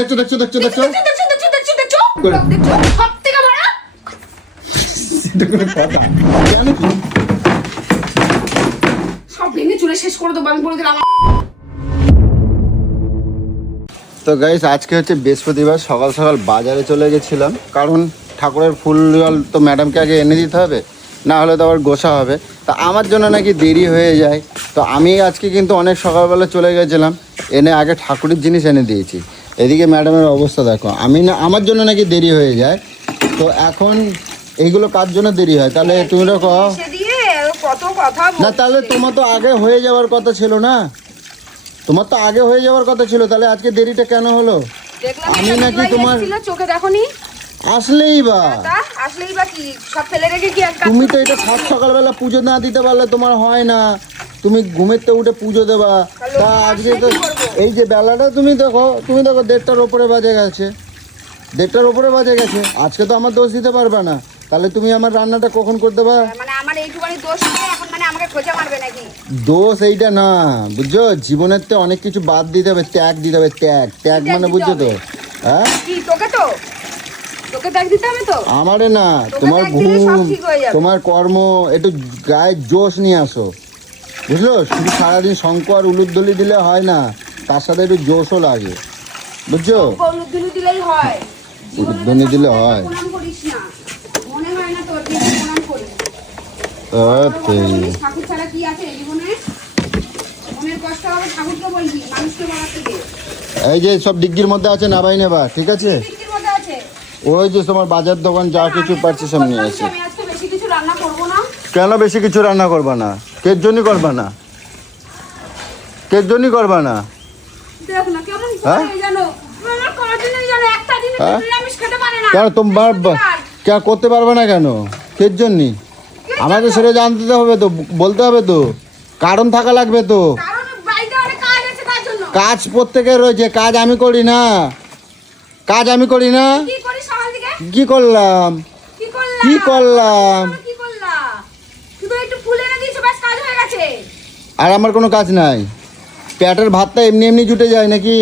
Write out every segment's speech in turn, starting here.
দেখছো দেখছো দেখছো দেখছো সব ভেঙে চুলে শেষ করে দেবো আমি বলে দিলাম। তো গাইস আজকে হচ্ছে বৃহস্পতিবার, সকাল সকাল বাজারে চলে গেছিলাম, কারণ ঠাকুরের ফুল জল তো ম্যাডামকে আগে এনে দিতে হবে, না হলে তো আবার গোসা হবে। তা আমার জন্য নাকি দেরি হয়ে যায়, তো আমি আজকে কিন্তু অনেক সকালবেলা চলে গেছিলাম, এনে আগে ঠাকুরের জিনিস এনে দিয়েছি। এদিকে ম্যাডামের অবস্থা দেখো, আমি না আমার জন্য নাকি দেরি হয়ে যায়। তো এখন এইগুলো কার জন্য দেরি হয়? তাহলে তুমি দেখো না, তাহলে তোমার তো আগে হয়ে যাওয়ার কথা ছিল না, তোমার তো আগে হয়ে যাওয়ার কথা ছিল, তাহলে আজকে দেরিটা কেন হলো? আমি নাকি তোমার চোখে দেখোনি? আসলেই বা কি সব ফেলে রেখে কি তুমি তো এটা সাত সকালবেলা পুজো না দিতে পারলে তোমার হয় না, তুমি ঘুমের তো উঠে পুজো দেবা। তা আজকে তো এই যে বেলাটা তুমি দেখো 1:30টার ওপরে বাজে গেছে, 1:30টার ওপরে বাজে গেছে। আজকে তো আমার দোষ দিতে পারবে না, তাহলে তুমি আমার রান্নাটা কখন করে দেবা? মানে আমার এইটুকুনি দোষ নেই এখন, মানে আমাকে খোঁজা মারবে নাকি? দোষ এইটা না, বুঝছো? জীবনের তো অনেক কিছু বাদ দিতে হবে, ত্যাগ দিতে হবে, ত্যাগ মানে বুঝছো তো? হ্যাঁ কি তোকে ত্যাগ দিতে হবে তো? আমারে না, তোমার ঘুম, তোমার কর্ম, একটু গায়ে জোশ নিয়ে আসো, বুঝলো? শুধু সারাদিন শঙ্খ আর উলুধ্বনি দিলে হয় না, তার সাথে একটু জোশও লাগে, বুঝছো? উলুধ্বনি দিলেই হয়, উলুধ্বনি দিলে হয়। প্রণাম করিস না, মনে হয় না তোর যে প্রণাম করিস। ঠাকুর ছাড়া কি আছে জীবনে? মনের কষ্ট হবে ঠাকুরকে বলবি, মানুষকে বলার থেকে। এই যে সব ডিগ্গির মধ্যে আছে, না ভাই নেবা, ঠিক আছে? ডিগ্গির মধ্যে আছে ওই যে তোমার বাজার দোকান যা কিছু পারছে সব নিয়ে আসে। আমি আজকে বেশি কিছু রান্না করব না। কেন বেশি কিছু রান্না করবা না? কের জন্য করবা না? কের জন্য করবা না? দেখ না কেমন করে জানো, আমার করার জন্যই জানো, একটা দিন নিরামিষ খেতে পারে না। কেন তোমার কেন করতে পারবে না কেন? কের জন্য? আমাকে সেটা জানতে হবে তো, বলতে হবে তো, কারণ থাকা লাগবে তো। কারণ বাইরে অনেক কাজ আছে তার জন্য। কাজ প্রত্যেকের রয়েছে, কাজ আমি করি না, কাজ আমি করি না। কি করি সকাল থেকে? কি করলাম? কি করলাম? শুধু একটু ফুল এনে দিয়েছো, বাস কাজ হয়ে গেছে। আর আমার কোনো কাজ নাই, পেটের ভাতটা এমনি এমনি জুটে যায় নাকি?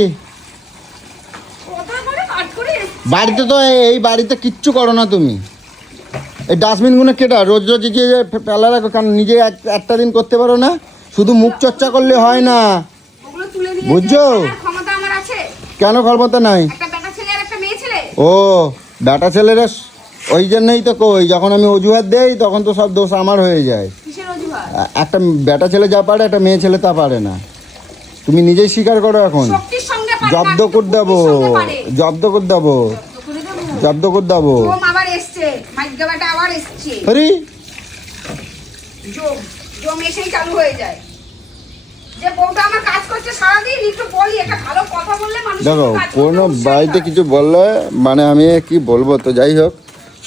বাড়িতে তো এই বাড়িতে কিচ্ছু করো না তুমি। এই ডাস্টবিনগুলো কেটা রোজ রোজ যে ফেলা রাখো, কারণ নিজে একটা দিন করতে পারো না? শুধু মুখ চর্চা করলে হয় না, বুঝছো? কেন ক্ষমতা নাই? ও বেটা ছেলেরা ওই জন্যই তো কই, যখন আমি অজুহাত দেই তখন তো সব দোষ আমার হয়ে যায়। একটা বেটা ছেলে যা পারে একটা মেয়ে ছেলে তা পারে না, তুমি নিজেই স্বীকার করো। এখন জব্দ করে দেবো, জব্দ করে দেবো, জব্দ করে দেবো। আরে চালু হয়ে যায় যে বউটা আমার কাজ করছে সারাদিন, একটু বলি একটা ভালো কথা বললে মানুষ। দেখো কোনো বাড়িতে কিছু বললে মানে আমি কি বলবো, তো যাই হোক,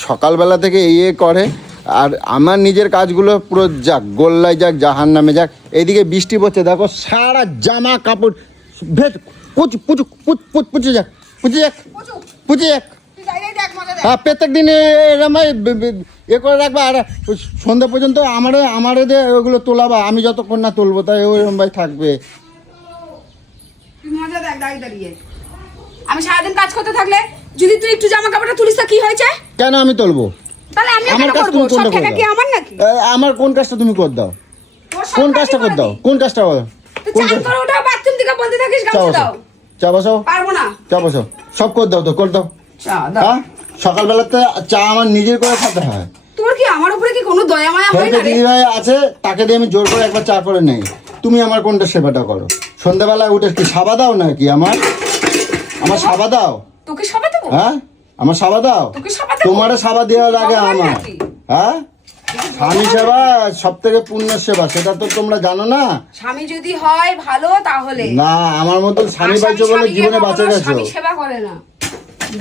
সকালবেলা থেকে এই করে, আর আমার নিজের কাজগুলো পুরো যাক গোল্লায় যাক, জাহান নামে যাক। এইদিকে বৃষ্টি পড়ছে, দেখো সারা জামা কাপড় পুচে যাক, পুচে যাক, পুচে যাক। হ্যাঁ প্রত্যেক দিন এরম করে রাখবা, আর সন্ধ্যা পর্যন্ত আমারে দিয়ে ওগুলো তোলাবা, আমি যতক্ষণ না তুলবো তাই ওইরকম ভাই থাকবে। মজা দেখ দাঁড়িয়ে দাঁড়িয়ে, আমি সারাদিন কাজ করতে থাকলে যদি তুই একটু জামা কাপড়টা তুলিস তা কি হয়েছে? কেন আমি তুলবো? তাহলে আমি আমার কাজ তুমি কোনটা করে দাও? আমার নাকি আমার কোন কাজটা তুমি করে দাও? কোন কাজটা করে দাও? কোন কাজটা বলো? কোন কাজ করো? ওটা বাথরুম থেকে বলতে থাকিস গামছা দাও। চা বসাও। পারবো না। চা বসাও, সব করে দাও তো, করে দাও। চা দাও। সকালবেলাতে চা আমার নিজের করে খেতে হয়। তোর কি আমার উপরে কি কোনো দয়া মায়া হয় না রে? দিদি ভাই আছে, তাকে দিয়ে আমি জোর করে একবার চা করে নেই। তুমি আমার কোনটা সেবাটা করো? সন্ধ্যাবেলায় উঠে কি সাবা দাও নাকি? আমার সাবা দাও? তোকে সাবা দেবো? হ্যাঁ আমার সাবা দাও? তোমার সাবা দেওয়ার আগে আমার, হ্যাঁ স্বামী সেবা সব থেকে পূর্ণ সেবা, সেটা তো তোমরা জানো না। স্বামী যদি হয় ভালো তাহলে না, আমার মতো স্বামী পাইছো বলে জীবনে বাঁচে গেছো। স্বামী সেবা করে না,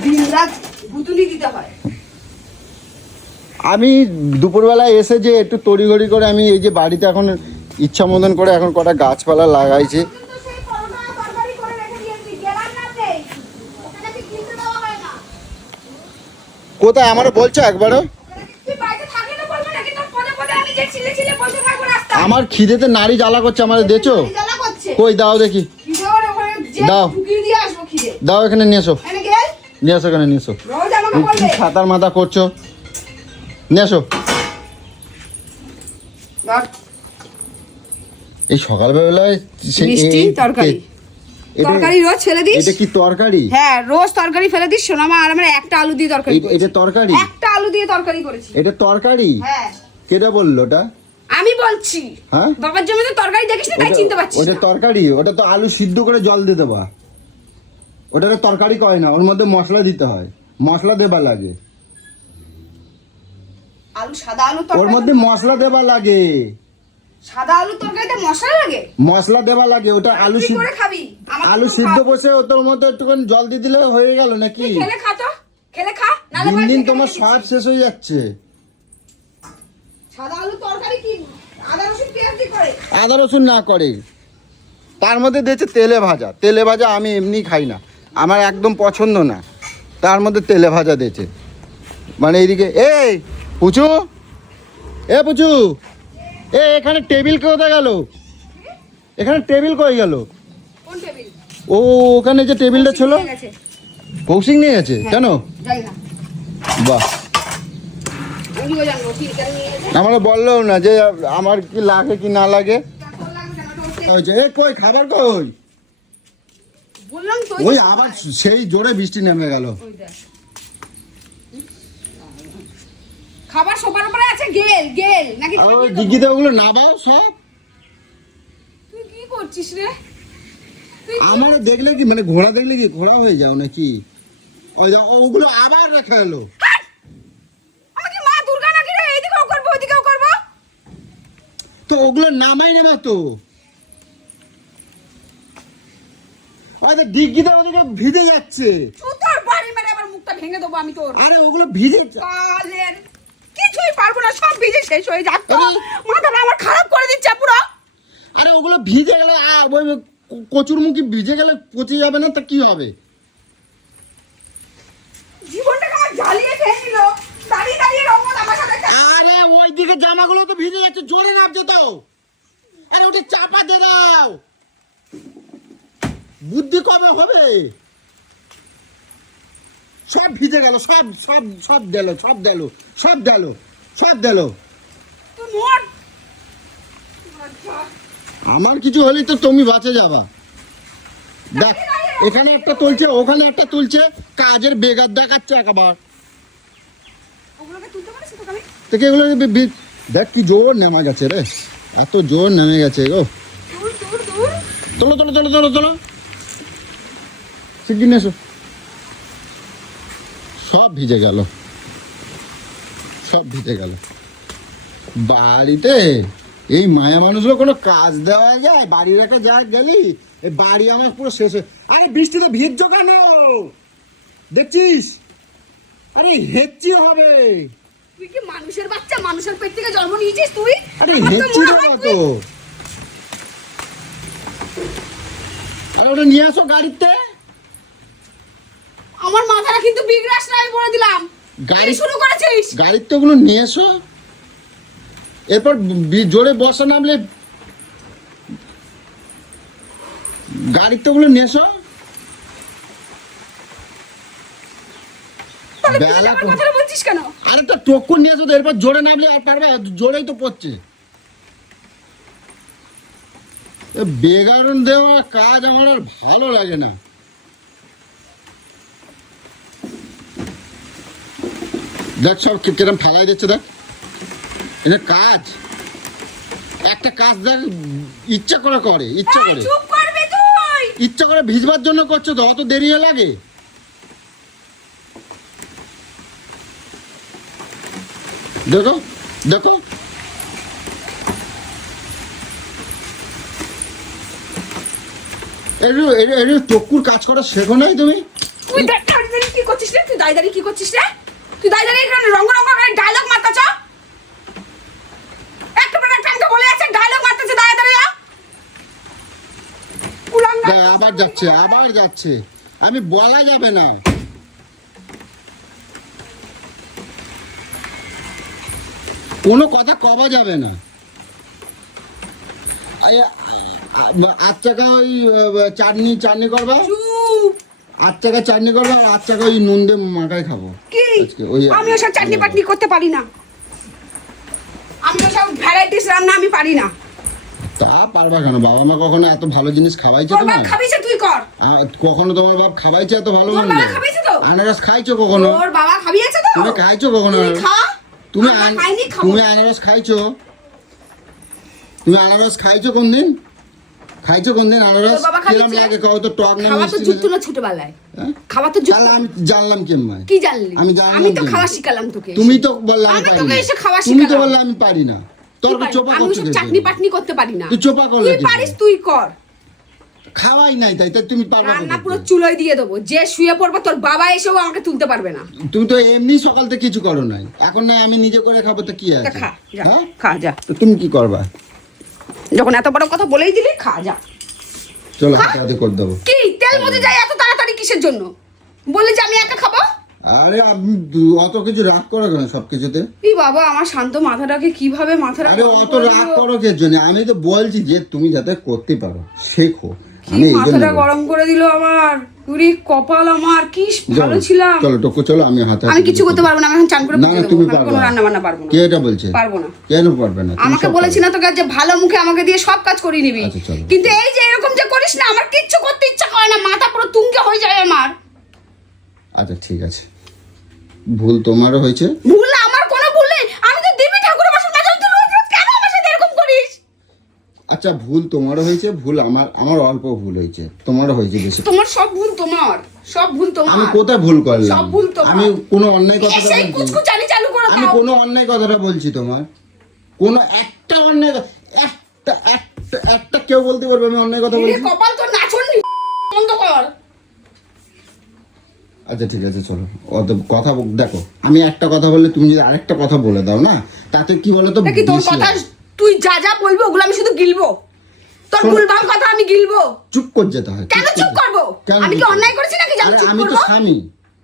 দিনরাত গুতুলি দিতে হয়। আমি দুপুরবেলায় এসে যে একটু তড়িঘড়ি করে আমি এই যে বাড়িতে এখন ইচ্ছা মতন করে এখন কটা গাছপালা লাগাইছি। কোথায় আমারও বলছো একবারও? আমার খিদেতে নারী জ্বালা করছে, আমার দেখছো? কই দাও দেখি, দাও দাও এখানে নিয়ে এসো, এনে গেল নিয়ে এসো, এখানে নিয়ে এসো। রোজ আমাকে কি বলবে ছাতার মাথা করছো, নিয়ে এসো। ধর, এই সকালবেলায় মিষ্টি তরকারি তরকারি রোজ ফেলে দিস। এটা কি তরকারি? হ্যাঁ রোজ তরকারি ফেলে দিস সোনামা, আর আমরা একটা আলু দিয়ে তরকারি করেছি। এটা তরকারি? একটা আলু দিয়ে তরকারি করেছি। এটা তরকারি? হ্যাঁ কেটা বললো ওটা? আমি বলছি। হ্যাঁ বাবার জমিতে তরকারি দেখিস না তাই চিনতে পারছিস ওটা না। তরকারি? ওটা তো আলু সিদ্ধ করে জল দিয়ে দেবা, ওটাকে তরকারি কয় না, ওর মধ্যে মশলা দিতে হয়, মশলা দেবা লাগে, আলু সাদা আলু ওর তরকারি, মধ্যে মশলা দেবা লাগে, সাদা আলু তরকারিতে মশলা লাগে। মশলা দেবা লাগে। ওটা আলু তুই সিদ্ধ, করে খাবি, আমার আলু তো সিদ্ধ খাবি। বসে ওটার মধ্যে একটুখানি জল দিয়ে দিলে হয়ে গেল নাকি? তুই খেলে খা তো, খেলে খা নালে দিন বাড়ি দিন থেকে তোমার রেখে সব দিচ্ছি। শেষ হয়ে যাচ্ছে। সাদা আলু তরকারি কি আদা রসুন পেঁয়াজ দিয়ে করে? আদা রসুন না করে, তার মধ্যে দিয়েছে তেলে ভাজা। তেলে ভাজা আমি এমনি খাই না, আমার একদম পছন্দ না, তার মধ্যে তেলে ভাজা দিয়েছে। মানে এইদিকে এই পুচু, এ পুচু, এখানে টেবিল কোথায় গেল? এখানে টেবিল কই গেল? কোন টেবিল? ও ওখানে যে টেবিলটা ছিল নিয়ে গেছে। কৌশিক নিয়ে গেছে হ্যাঁ, কেন? যাই না বাহ, আমিও জানবো কি কেন নিয়ে গেছে। আমার বললো না যে আমার কি লাগে কি না লাগে। তোর লাগবে কেন? ওটা ওর ওই যে, এ কই খাবার কই? বললাম তো ওই আবার সেই জোরে বৃষ্টি নেমে গেল। ওই দেখ। খাবার সোফার উপরে আছে, গেল গেল নাকি আর খাবি ওই তো? ডিগ্গিতে ওগুলো নামাও সব। তুই কি করছিস রে? তুই আমারও দেখলে কি মানে ঘোড়া দেখলে কি ঘোড়া হয়ে যাও নাকি? ওই দেখো, ওগুলো আবার রাখা এলো। আমি কি মা দুর্গা নাকি রে? এইদিকেও করবো ওইদিকেও করবো। তো ওগুলো নামাই নেবে তো। ওই যে ডিগ্গিতে ওদিকে ভিজে যাচ্ছে। তুই তোর বাড়ি মেরে আবার মুখটা ভেঙে দেবো আমি তোর। আরে ওগুলো ভিজে কালের কিছুই পারবো না, সব ভিজে শেষ হয়ে যাচ্ছে। আরে! মাথাটা আমার খারাপ করে দিচ্ছে পুরো। আরে ওগুলো ভিজে গেলে ওই কচুর মুখি ভিজে গেলে পচে যাবে না, তা কি হবে? জীবনটাকে আমার জ্বালিয়ে খেয়ে নিল। দাঁড়িয়ে দাঁড়িয়ে রঙত আমার সাথে আরে ওইদিকে জামাগুলো তো ভিজে যাচ্ছে, জোরে নামছে তো। আরে ওটা চাপা দে দাও, বুদ্ধি কবে হবে? সব ভিজে গেল, সব সব সব গেল, সব গেল, সব গেল, সব গেল। তুই মোট আমার কিছু হলেই তো তুমি বাঁচে যাবা। দেখ এখানে একটা তুলছে, ওখানে একটা তুলছে, কাজের বেগার দেখাচ্ছে একবার। ওগুলোকে তুলতে পারিস তো আমি? দেখে এগুলো দেখ কি জোর নেমে গেছে রে, এত জোর নেমে গেছে গো। দূর দূর দূর। চলো চলো চলো চলো চলো, শিগগির এসো। সব ভিজে গেল, সব ভিজে গেল। বাড়িতে এই মায়া মানুষগুলো কোনো কাজ দেওয়া যায়? বাড়ি রেখে যা গেলি, এই বাড়ি আমার পুরো শেষ হয়ে। আরে বৃষ্টিতে ভিজছ কেন দেখছিস? আরে হেচ্ছি হবে। তুই কি মানুষের বাচ্চা? মানুষের পেট থেকে জন্ম নিয়েছিস তুই? আরে আমার তো হেচ্ছি মনে দেবা হয় তো। তুই- আরে ওটা নিয়ে আসো গাড়িতে। আমার মাথাটা কিন্তু বিগড়াস না, আমি বলে দিলাম। গাড়ি কি শুরু করেছিস? গাড়ির তো ওগুলো নিয়ে এসো, এরপর জোরে বর্ষা নামলে গাড়ির তো ওগুলো নিয়ে এসো। তাহলে তুই বেলা আমার কম। কথাটা বলছিস কেন? আরে তো টক্কু নিয়ে এসো তো, এরপর জোরে নামলে আর পারবে? জোরেই তো পড়ছে। বেগারণ দেওয়া কাজ আমার আর ভালো লাগে না। দেখ সব কিরম ফেলাই দিচ্ছে, দেখ এটা কাজ, একটা কাজ দেখ ইচ্ছা করে করে, ইচ্ছা এই, করে, চুপ করবি তুই? ইচ্ছা করে ভিজবার জন্য করছো তো, অত দেরি লাগে? দেখো দেখো, একটু টক্কুর কাজ করা শেখো নাই তুমি? তুই দাঁড়িয়ে দাঁড়িয়ে কি করছিস রে? তুই দাঁড়িয়ে দাঁড়িয়ে কি করছিস রে? তুই দাঁড়িয়ে দাঁড়িয়ে এখানে রঙ রঙ করে ডায়লগ মারতেছ? একটা পর একটা আমাকে বলে যাচ্ছে ডায়লগ মারতেছে দাঁড়িয়ে দাঁড়িয়ে। কুলাঙ্গা। দেখ, আবার যাচ্ছে, আবার যাচ্ছে, আমি বলা যাবে না। কোনো কথা কবা যাবে না। আচ্ছা ওই চাটনি চাটনি করবা? চুপ। টাকা চাটনি করবো আর 8 টাকা ওই নুন দিয়ে মাখায় খাবো। কি আজকে ওই আমি ওসব চাটনি পাটনি করতে পারি না, আমি ওসব ভ্যারাইটিস রান্না আমি পারি না। তা পারবা কেন? বাবা মা কখনো এত ভালো জিনিস খাওয়াইছে তোর তোমার? বাপ খাবিছে তুই কর। কখনো তোমার বাপ খাওয়াইছে এত ভালো তোর মন্দ? বাবা খাবিছে তো? আনারস খাইছো কখনো? তোর বাবা খাবিয়েছে তো? তুমি খাইছো কখনো? তুই খা। তুমি আমরা খাইনি, খাবো। তুমি আনারস খাইছো? তুমি আনারস খাইছো কোনদিন? খাইছো কোনদিন আনারস? তোর বাবা কিরম খাইছে? লাগে কও তো? টক না খাওয়া তো মিষ্টি? জুটতো না ছোটবেলায়। হ্যাঁ? খাওয়া তো জুটতো তাহলে না। আমি জানলাম কেমন? কি জানলি? আমি জানলাম আমি তো কেমনে? খাওয়া শিখালাম তোকে। তুমি তো বললে আমি আমি পারি তোকে না। এসে খাওয়া তুমি তো শিখালাম। বললে আমি পারি না। তোর কি পারি? চোপা আমি করতে ওসব গেছো। চাটনি পাটনি করতে পারি না। তুই চোপা করলে তুই কি? পারিস তুই কর। খাওয়াই নাই তাই তুমি পারবা রান্না কোথায়? পুরো চুলোয় দিয়ে দেবো, যে শুয়ে পড়বো তোর বাবা এসেও আমাকে তুলতে পারবে না। তুমি তো এমনি সকাল থেকে কিছু করো নাই, এখন না আমি নিজে করে খাবো তো কি তা আছে? খা যা, হ্যাঁ? খা যা। তো তুমি কি করবা? যখন এত বড় কথা বলেই দিলি, খা যা। চলো হাতে হাতে করে দেবো। কি তেল মজে যায় এত তাড়াতাড়ি কিসের জন্য? বললি যে আমি একা খাবো? আরে আমি অত কিছু রাগ করো কেন সবকিছুতে? এই বাবা আমার শান্ত মাথাটাকে কিভাবে মাথাটা আরে গরম অত করে রাগ দিল। করো কে জন্য? আমি তো বলছি যে তুমি যাতে করতে পারো শেখো। কি আমি এই জন্য মাথাটা বলছি। গরম করে দিল আমার। উরি কপাল আমার, কি ভালো চলো, ছিলাম। চলো টুকু চলো, আমি হাতে আমি কিছু করতে পারবো না, আমি এখন চান করে না পুজো না দেবো। তুমি আমি পারবে কোনো রান্না বান্না পারবো না। কে এটা বলছে? পারবো না। কেন পারবে না? তুমি আমাকে সব বলেছি না তোকে যে ভালো মুখে আমাকে দিয়ে সব কাজ করিয়ে নিবি, আচ্ছা, চলো। কিন্তু এই যে এরকম যে করিস না, আমার কিচ্ছু করতে ইচ্ছা করে না, মাথা পুরো তুঙ্গে হয়ে যায় আমার। পারবে। আচ্ছা ঠিক আছে, ভুল তোমারও হয়েছে। ভুল আমার কোনো ভুল নেই, আমি তো দেবী ঠাকুরের বাসন মাঝে তুই রোজ রোজ কেন আমার সাথে এরকম করিস? আচ্ছা ভুল তোমারও হয়েছে, ভুল আমার অল্প ভুল হয়েছে, তোমারও হয়েছে বেশি। তোমার সব ভুল তোমার, সব ভুল তোমার। আমি কোথায় ভুল করলাম? সব ভুল তোমার। আমি কোনো অন্যায় কথাটা সেই বলছি? কুচকুচানি চালু করে আমি দাও। কোনো অন্যায় কথাটা বলছি তোমার? কোনো একটা অন্যায় একটা একটা একটা কেউ বলতে পারবে আমি অন্যায় কথা এরে বলছি? কপাল তোর নাচন বন্ধ কর। আচ্ছা ঠিক আছে চলো, অত কথা দেখো, আমি একটা কথা বললে তুমি যদি আরেকটা কথা বলে দাও না, তাতে কি বলো তো? নাকি তোর বেশি কথা হয়। তুই যা যা বলবি ওগুলো আমি শুধু গিলবো, তোর শোনো। ভুলভাল কথা আমি গিলবো। চুপ করে যেতে হয়। কেন চুপ করবো? কেন আমি কি চুপ অন্যায় করবো? করেছি নাকি যে আমি আরে চুপ আমি তো করবো? স্বামী।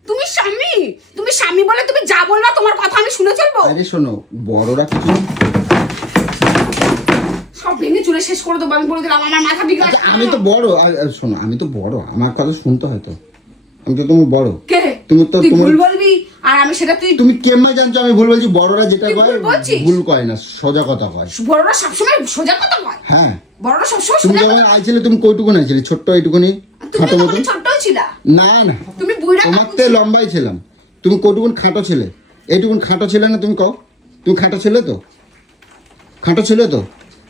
তুমি স্বামী, তুমি স্বামী বলে তুমি যা বলবা তোমার কথা আমি শুনে চলবো? আরে শোনো, বড়রা কিছু সব ভেঙে চুলে শেষ করে দেবো, আমি বলে দিলাম আমার মাথা বিগড়া। আচ্ছা, আমি তো বড়, শোনো আমি তো বড়, আমার কথা শুনতে হয় তো, আমি তো তুমি বড়। কে? তুমি তো তুই তোমার ভুল বলবি আর আমি সেটা তুই তুমি কেমনে জানছো আমি ভুল বলছি? বড়রা যেটা তুই কয় ভুল বলছিস? ভুল কয় না, সোজা কথা কয়। বড়রা সবসময় সোজা কথা কয়। হ্যাঁ, বড়রা সবসময় তুমি সোজা যখন কথা। আইছিলে তুমি কইটুকুন আইছিলে? ছোট্ট এইটুকুনি তুমি খাটো তো মতন? ছোট্টই ছিলা। না না, তুমি বুড়া তোমার তো লম্বাই ছিলাম, তুমি কটুকুন খাটো ছিলে। এইটুকুন খাটো ছিলে না? তুমি কও, তুমি খাটো ছিলে তো? খাটো ছিলে তো?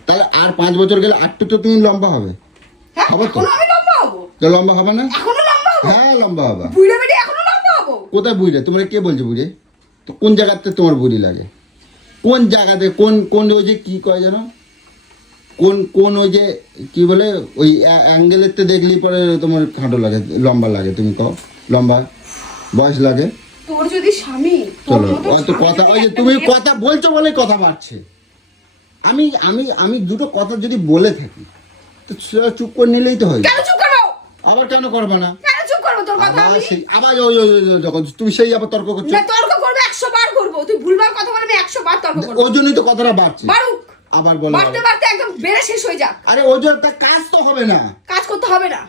তাহলে আর 5 বছর গেলে আটটু তো তুমি লম্বা হবে। হ্যাঁ, হবে তো? এখনো আমি লম্বা হবো। তো লম্বা হবে না? এখনো লম্বা হবো। হ্যাঁ লম্বা হবে। বুড়া বেটি এখনো লম্বা হবো। কোথায় বুড়ি? তোমরা কে বলছো বুড়ি? তো কোন জায়গাতে তোমার বুড়ি লাগে? কোন জায়গাতে? কোন কোন ওই যে কি কয় যেন, কোন কোন ওই যে কি বলে, ওই অ্যাঙ্গেলের তো দেখলি পরে তোমার খাটো লাগে, লম্বা লাগে? তুমি কও লম্বা বয়স লাগে? তোর যদি স্বামী তোর চলো মতো অত স্বামী কথা, যদি ওই যে একটা তুমি মেয়ে- কথা বলছো বলে কথা বাড়ছে। আমি আমি আমি দুটো কথা যদি বলে থাকি তো সেটা চুপ করে নিলেই তো হয়। কেন চুপ করবো? আবার কেন করবে না? কেন চুপ করবো? তোর কথা আবার আমি সেই আবার ওই যখন তুমি সেই আবার তর্ক করছো, না তর্ক করবো 100 বার করবো। তুই ভুলভাল কথা বলে আমি 100 বার তর্ক করবো। ওই জন্যই তো কথাটা বাড়ছে। বারুক আবার বলো বাড়তে বাড়তে একদম বেড়ে শেষ হয়ে যাক। আরে ওই জন্য তার কাজ তো হবে না। কাজ করতে হবে না,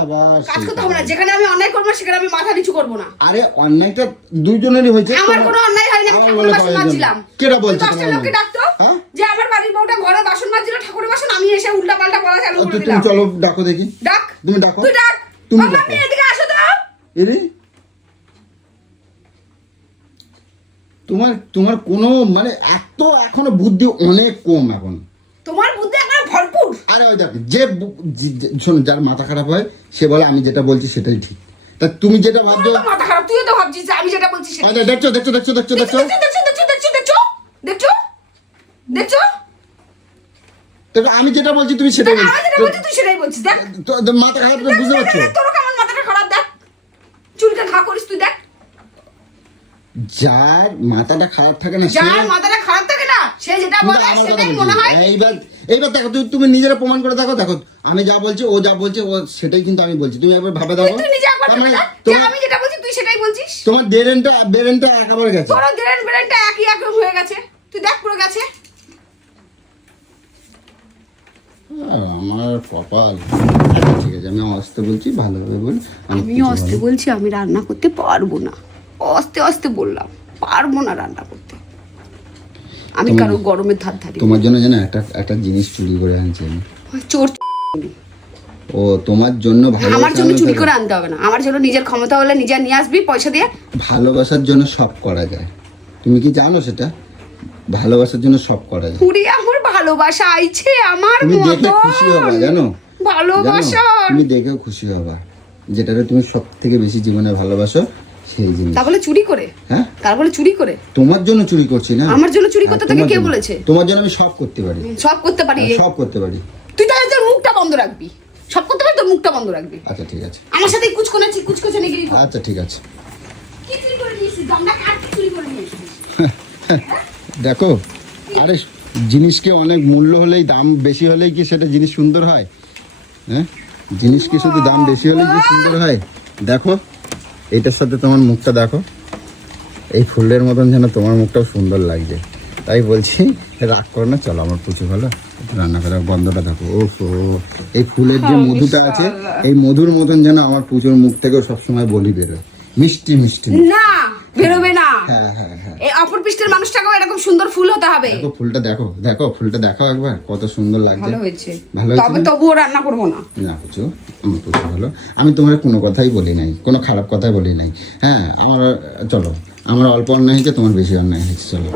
আবার কাজ সেই করতে হবে না। কথা। যেখানে আমি অন্যায় করবো না সেখানে আমি মাথা নিচু করবো না। আরে অন্যায়টা দুইজনেরই হয়েছে। আমার কোনো অন্যায় হয়নি, আমি আমার ঠাকুরের বলে বাসন কয়জন? মাজছিলাম। কেটা বলছে 10টা তোমার লোককে অন্যায়? ডাকতো হ্যাঁ? যে আমার বাড়ির বউটা ঘরে বাসন মাজছিল, ঠাকুরের বাসন, আমি এসে উল্টা পাল্টা বলা চালু করে তুমি দিলাম। চলো ডাকো দেখি। ডাক, তুমি ডাকো। তুই ডাক। তুমি বাবা, ডাকো। আপনি এদিকে আসো তো। এরে তোমার তোমার কোনো মানে এত এখনো বুদ্ধি অনেক কম এখন। তোমার বুদ্ধি একবার ভরপুর। আরে ওই দেখ শোনো, যার মাথা খারাপ হয় সে বলে আমি যেটা বলছি সেটাই ঠিক। তা তুমি যেটা ভাবছো, তোর তো মাথা খারাপ, তুইও তো ভাবছিস যে আমি যেটা বলছি সেটা। আরে দেখছো দেখছো দেখছো দেখছো দেখছো দেখছো তো আমি যেটা বলছি তুমি সেটাই আমি বলছো। যেটা বলছি তুই সেটাই বলছিস। দেখ তো মাথা খারাপ তো বুঝতে পারছো? তোর কেমন মাথাটা খারাপ, দেখ চুলটা ঘা করিস তুই, দেখ। যার মাথাটা খারাপ থাকে না সে যার মাথাটা খারাপ থাকে না সে যেটা তুমি তো বলে আমার কথা সেটাই বলছো। মনে হয়। এইবার দেখো, তুমি নিজেরা প্রমাণ করে দেখো। দেখো আমি যা বলছি, ও যা বলছে, ও সেটাই কিন্তু আমি বলছি। তুমি একবার ভাবে দেখো। তুই নিজে একবার তার মানে ভেবে দেখ যে তোমার আমি যেটা বলছি তুই সেটাই বলছিস। তোমার বেরেনটা একেবারে গেছে। তোর ব্রেনটা একই একরকম হয়ে গেছে, তুই দেখ পুরো গেছে। আমার কপাল। আচ্ছা, ঠিক আছে, আমি অস্তে বলছি, ভালোভাবে বল। আমিও অস্তে বলছি, আমি রান্না করতে পারবো না। অস্তে অস্তে বললাম, পারবো না রান্না করতে। আমি কারো গরমের ধার ধারি। তোমার জন্য যেন একটা জিনিস চুরি করে আনছি আমি। চোর। ও তোমার জন্য আমার জন্য চুরি করে আনতে হবে না, আমার জন্য নিজের ক্ষমতা হলে নিজে নিয়ে আসবি পয়সা দিয়ে। ভালোবাসার জন্য সব করা যায়, তুমি কি জানো সেটা? ভালোবাসার জন্য সব করা যায়। পুরি আমার ভালোবাসা আইছে আমার তুমি দেখে মতো খুশি হবা, জানো? ভালোবাসা। তুমি দেখেও খুশি হবা, যেটারে তুমি সব থেকে বেশি জীবনে ভালোবাসো সেই জিনিস। তা বলে চুরি করে? হ্যাঁ, তার বলে চুরি করে? তোমার জন্য চুরি করছি না। আমার জন্য চুরি করতে তোকে তোমার কে জন্য। বলেছে? তোমার জন্য আমি সব করতে পারি। সব করতে পারি? সব করতে পারি। তুই তাহলে তোর মুখটা বন্ধ রাখবি। সব করতে পারি, তোর মুখটা বন্ধ রাখবি। আচ্ছা ঠিক আছে। আমার সাথে কুচকোনে গিরি। আচ্ছা ঠিক আছে। কি চুরি করে নিয়েছিস? গমটা কাট চুরি করে নিয়েছিস। দেখো, আরে জিনিসকে অনেক মূল্য হলেই, দাম বেশি হলেই কি সেটা জিনিস সুন্দর হয়? হ্যাঁ, জিনিস কি শুধু দাম বেশি হলেই কি সুন্দর হয়? দেখো, এটার সাথে তোমার মুখটা দেখো, এই ফুলের মতন যেন তোমার মুখটাও সুন্দর লাগছে। তাই বলছি, রাগ করো না, চলো আমার পুচু ভালো রান্না করার গন্ধটা দেখো। ও এই ফুলের যে মধুটা আছে, এই মধুর মতন যেন আমার পুজোর মুখ থেকেও সবসময় বলি বেরোয়, মিষ্টি মিষ্টি। না, বেরোবে না। হ্যাঁ হ্যাঁ হ্যাঁ। এই অপর পৃষ্ঠের মানুষটাকেও এরকম সুন্দর ফুল হতে হবে। দেখো ফুলটা, দেখো দেখো ফুলটা দেখো একবার, কত সুন্দর লাগছে। ভালো হয়েছে। ভালো হয়েছে তবে না? তবুও রান্না করবো না। না পুচু, আমার পুচু ভালো। আমি তোমার কোনো কথাই বলি নাই, কোনো খারাপ কথাই বলি নাই। হ্যাঁ, আমার চলো, আমার অল্প অন্যায় হয়েছে, তোমার বেশি অন্যায় হয়েছে, চলো।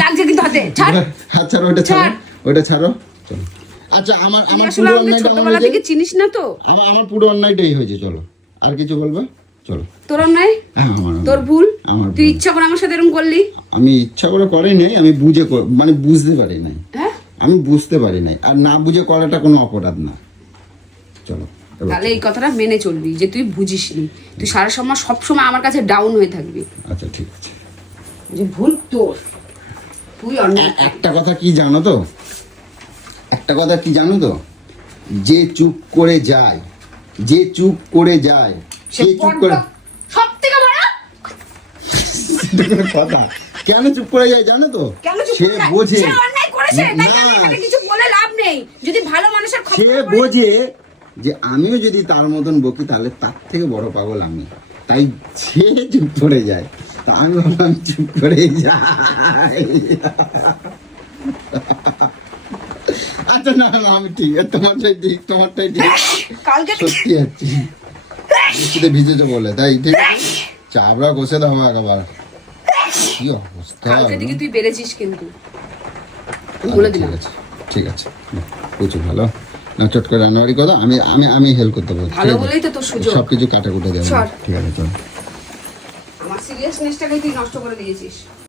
লাগছে কিন্তু হাতে, ছাড়। হাত ছাড়ো, ওইটা ছাড়ো, ওইটা ছাড়ো, চলো। আচ্ছা, আমার আসলে পুরো আমাকে অন্যায়টা আমার ছোটবেলা থেকে হয়েছে। চিনিস না তো। আমার পুরো অন্যায়টাই হয়েছে, চলো। আর কিছু বলবো? চলো। তোর অন্যায়, হ্যাঁ, আমার তোর ভুল। আমার তুই ভুল। ইচ্ছা করে আমার সাথে এরকম করলি। আমি ইচ্ছা করে করি নাই, আমি বুঝে মানে বুঝতে পারি নাই। হ্যাঁ, আমি বুঝতে পারি নাই, আর না বুঝে করাটা কোনো অপরাধ না। চলো এবার। তাহলে এই কথাটা মেনে চলবি যে তুই বুঝিসনি। তুই সারা সময় সব সময় আমার কাছে ডাউন হয়ে থাকবি। আচ্ছা ঠিক আছে। যে ভুল তোর, তুই অন্যায়। একটা কথা কি জানো তো, একটা কথা কি জানো তো, যে চুপ করে যায়, যে চুপ করে যায়, সে চুপ করে। সব থেকে বড় কথা কেন চুপ করে যায় জানো তো? কেন চুপ সে করে যায়? বোঝে, সে অন্যায় করেছে, তাই না, আমি তাকে কিছু বলে লাভ নেই। যদি ভালো মানুষের সে ক্ষমতা করে- বোঝে যে আমিও যদি তার মতন বকি তাহলে তার থেকে বড় পাগল আমি, তাই সে চুপ করে যায়। তা আমি ভাবলাম চুপ করে যাই। আচ্ছা না না, আমি ঠিক, তোমারটাই ঠিক, তোমারটাই ঠিক। কালকে সত্যি যাচ্ছি, বৃষ্টিতে ভিজেছো বলে, তাই ঠিক আছে। চাবড়া কষে দাও একবার, কি অবস্থা। কালকে থেকে তুই বেড়েছিস কিন্তু, আচ্ছা, বলে ঠিক দিলাম। আছে ঠিক আছে, প্রচুর ভালো না, চট করে রান্নাবাড়ি করো, আমি আমি আমি হেল্প করতে পারবো। ভালো বলেই তো তোর সুযোগ। সবকিছু কাটা কুটে দেবো। চল। ঠিক আছে চল। আমার সিরিয়াসনেসটাকে তুই নষ্ট করে দিয়েছিস।